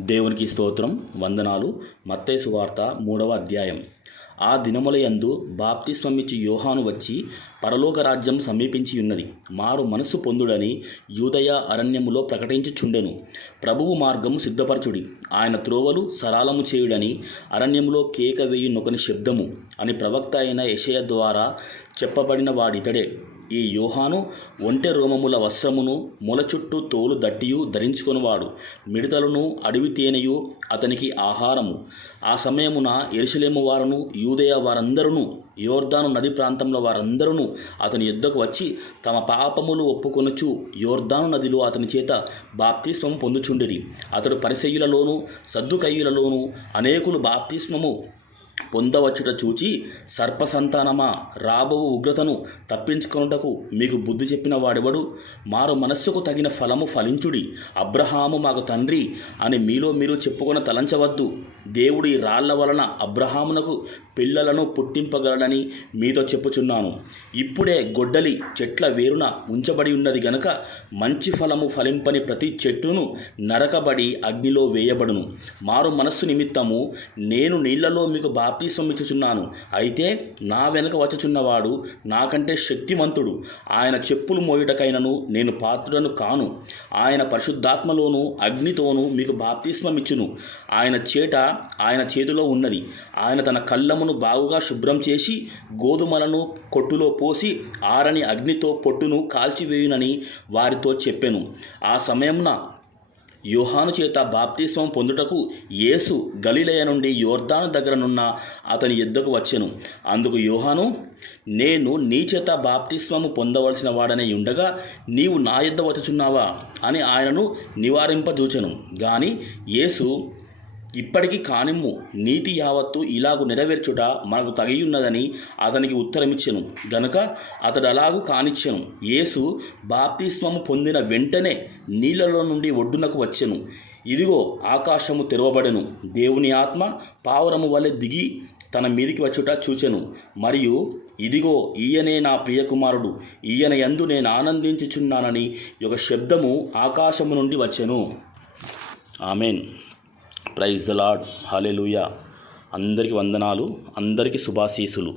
దేవునికి స్తోత్రం వందనాలు. మత్తయి వార్త మూడవ అధ్యాయం. ఆ దినములయందు బాప్తిస్వమిచ్చి యోహాను వచ్చి పరలోక రాజ్యం సమీపించి ఉన్నది. మారు మనస్సు పొందుడని యూదయ అరణ్యములో ప్రకటించుచుండెను. ప్రభువు మార్గము సిద్ధపరచుడి. ఆయన త్రోవలు సరాలము చేయుడని అరణ్యములో కేక వేయునొకని శబ్దము అని ప్రవక్త అయిన యషయ ద్వారా చెప్పబడిన వాడితడే. ఈ యోహాను ఒంటె రోమముల వస్త్రమును మొల చుట్టూ తోలు దట్టియు ధరించుకొనివాడు. మిడతలను అడవి తేనెయు అతనికి ఆహారము. ఆ సమయమున ఎరుసలేము వారును యూదయ వారందరూ యోర్దాను నది ప్రాంతంలో వారందరూ అతని యుద్ధకు వచ్చి తమ పాపములు ఒప్పుకొనుచు యోర్దాను నదిలో అతని చేత బాప్తిస్మము పొందుచుండిరి. అతడు పరిసయ్యులలోను సద్దుకయ్యులలోను అనేకులు బాప్తిస్మము పొందవచ్చుట చూచి సర్పసంతానమా? రాబో ఉగ్రతను తప్పించుకొనుటకు మీకు బుద్ధి చెప్పిన వాడెవడు? మారు మనస్సుకు తగిన ఫలము ఫలించుడి. అబ్రహాము మాకు తండ్రి అని మీలో మీరు చెప్పుకొని తలంచవద్దు. దేవుడి రాళ్ళ వలన అబ్రహామునకు పిల్లలను పుట్టింపగలడని మీతో చెప్పుచున్నాను. ఇప్పుడే గొడ్డలి చెట్ల వేరున ఉంచబడి ఉన్నది గనక మంచి ఫలము ఫలింపని ప్రతి చెట్టును నరకబడి అగ్నిలో వేయబడును. మారు మనస్సు నిమిత్తము నేను నీళ్ళలో మీకు బాప్తిస్వం ఇచ్చుచున్నాను అయితే నా వెనుక వచ్చుచున్నవాడు నాకంటే శక్తిమంతుడు. ఆయన చెప్పులు మోయుటకైనను నేను పాత్రుడను కాను. ఆయన పరిశుద్ధాత్మలోను అగ్నితోనూ మీకు బాప్తిస్మమిచ్చును. ఆయన చేట ఆయన చేతిలో ఉన్నది. ఆయన తన కళ్ళమును బాగుగా శుభ్రం చేసి గోధుమలను కొట్టులో పోసి ఆరని అగ్నితో పొట్టును కాల్చివేయునని వారితో చెప్పాను. ఆ సమయంన యోహాను చేత బాప్తిస్మం పొందుటకు యేసు గలిలయ నుండి యోర్దాను దగ్గరనున్న అతని యుద్ధకు వచ్చెను. అందుకు యోహాను నేను నీ చేత బాప్తిస్మము పొందవలసిన వాడనే ఉండగా నీవు నా యుద్ధ వచ్చుచున్నావా? అని ఆయనను నివారింపజూచెను. గాని యేసు ఇప్పటికి కానిమ్ము నీతి యావత్తు ఇలాగు నెరవేర్చుట మనకు తగియున్నదని అతనికి ఉత్తరమిచ్చెను. గనుక అతడు అలాగూ కానిచ్చెను. యేసు బాప్తిస్మము పొందిన వెంటనే నీళ్ళలో నుండి ఒడ్డునకు వచ్చెను. ఇదిగో ఆకాశము తెరవబడెను. దేవుని ఆత్మ పావురము వలె దిగి తన మీదికి వచ్చుట చూచెను. మరియు ఇదిగో ఈయనే నా ప్రియకుమారుడు. ఈయన యందు నేను ఆనందించుచున్నానని ఒక శబ్దము ఆకాశము నుండి వచ్చెను. Amen. Praise the lord hallelujah అందరికీ వందనాలు. అందరికీ శుభాశీసులు